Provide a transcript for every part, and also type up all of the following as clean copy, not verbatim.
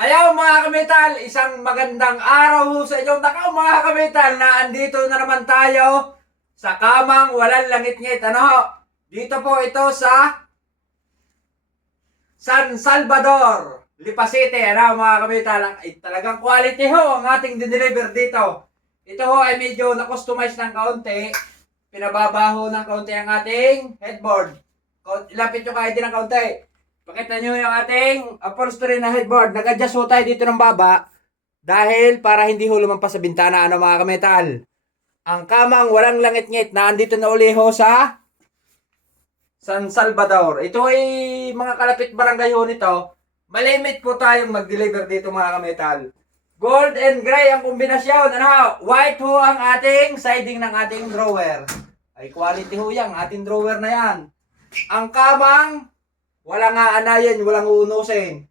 Ayaw mga kametal, isang magandang araw ho sa inyong takaw mga kametal na andito na naman tayo sa kamang walang langit-ngit. Ano ho? Dito po ito sa San Salvador, Lipa City. Ano mga kametal, ay talagang quality ho ang ating dineliver dito. Ito ho ay medyo na-customize ng kaunti. Pinababaho ng kaunti ang ating headboard. Ilapit nyo kahit din ng kaunti. Pakita nyo yung ating upholstery na headboard. Nag-adjust ho tayo dito ng baba dahil para hindi ho lumampas sa bintana, ano mga kametal. Ang kamang walang langit-ngit na andito na uli ho sa San Salvador. Ito ay mga kalapit barangay ho nito. Malimit po tayong mag-deliver dito mga kametal. Gold and gray ang kombinasyon. Ano? White ho ang ating siding ng ating drawer. Ay quality ho yan. Ating drawer na yan. Ang kamang walang aanayin, walang uunusin.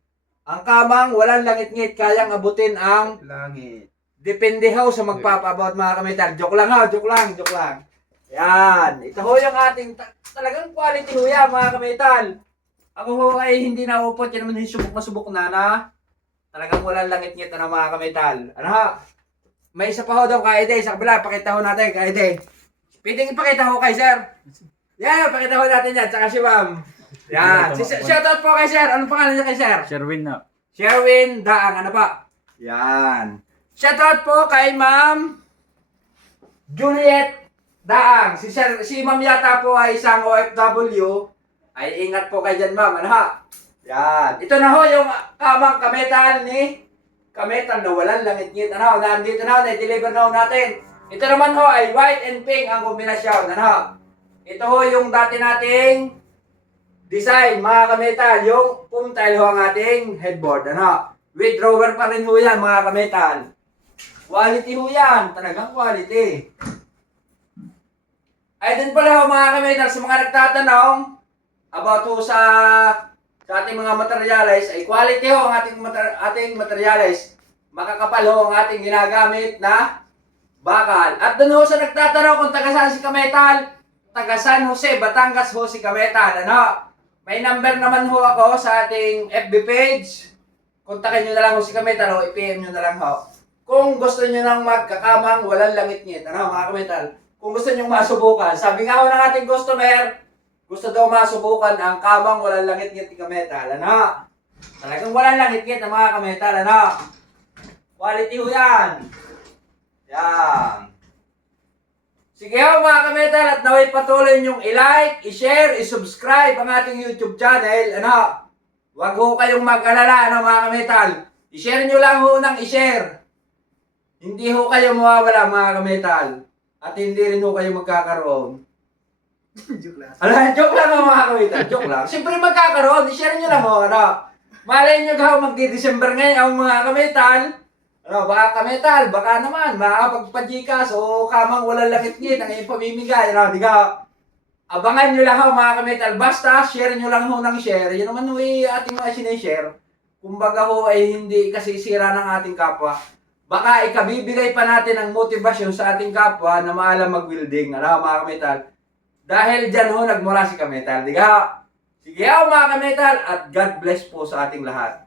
Ang kamang walang langit-ngit, kayang abutin ang Langit. depende ho sa magpapaabot mga kametal. Joke lang ho, joke lang, joke lang. Yan. Ito ho yung ating talagang quality ho yan mga kametal. Ako ho ay hindi naupot. Yan naman yung subok na subok na talagang walang langit-ngit na mga kametal. Ano ha? May isa pa ho daw kay Ede. Sa kabila, pakita ho natin kay Ede. Pwedeng ipakita ho kay sir. Yan, pakita ho natin yan. Tsaka si ma'am. Yan. Shoutout po kay sir. Anong pangalan niya kay sir? Sherwin na. Sherwin Daang. Ano pa? Yan. Shoutout po kay ma'am Juliet Daang. Si ma'am yata po ay isang OFW. Ay ingat po kayo dyan ma'am. Ano ha? Yan. Ito na ho yung kamang kametal ni kametal na walang langit-ngit. Ano? Nandito na ho. Na-deliver na ho natin. Ito naman ho ay white and pink ang kombinasyon. Ano? Ito ho yung dati nating design, mga kametal, yung foam tile ho ang ating headboard, ano? With drawer pa rin ho yan, mga kametal. Quality ho yan, talagang quality. Ay din pala ho, mga kametal, sa mga nagtatanong about ho sa ating mga materials, ay quality ho ang ating materials. Makakapal ho ang ating ginagamit na bakal. At dun ho sa nagtatanong kung taga saan si kametal, taga San Jose, Batangas ho si kametal, ano? May number naman ho ako sa ating FB page. Kontakin nyo na lang ho si Kametal o i-PM nyo na lang ho. Kung gusto nyo nang magkakamang walang langit-ngit, ano mga Kametal? Kung gusto nyo masubukan, sabi nga ho ng ating customer, gusto daw masubukan ang kamang walang langit-ngit ni Kametal, ano? Talagang walang langit-ngit na mga Kametal, ano? Quality ho yan. Yan. Sige ho mga kametal at naway patuloy nyong i-like, i-share, i-subscribe ang ating YouTube channel. Ano? Huwag ho kayong mag-alala, ano mga kametal. I-share nyo lang ho ng i-share. Hindi ho kayo mawawala mga kametal. At hindi rin ho kayo magkakaroon. Joke lang. Ala, joke lang ho mga kametal, joke lang. Siyempre magkakaroon, i-share nyo lang ho, ano. Malay nyo ho magdi-December ngayon mga kametal. Ano, baka kametal, baka naman, makakapagpajikas o kamang walang langit-ngit ang iyong pamimigay. Ano, di ka, abangan nyo lang ho mga kametal. Basta, share nyo lang ho ng share. Yun naman ho ating mga sinishare. Kumbaga ho ay hindi kasisira ng ating kapwa. Baka ikabibigay pa natin ang motivasyon sa ating kapwa na maalam mag-building. Ano, mga kametal. Dahil dyan ho nagmula si kametal. Di ka, sige ho mga kametal at God bless po sa ating lahat.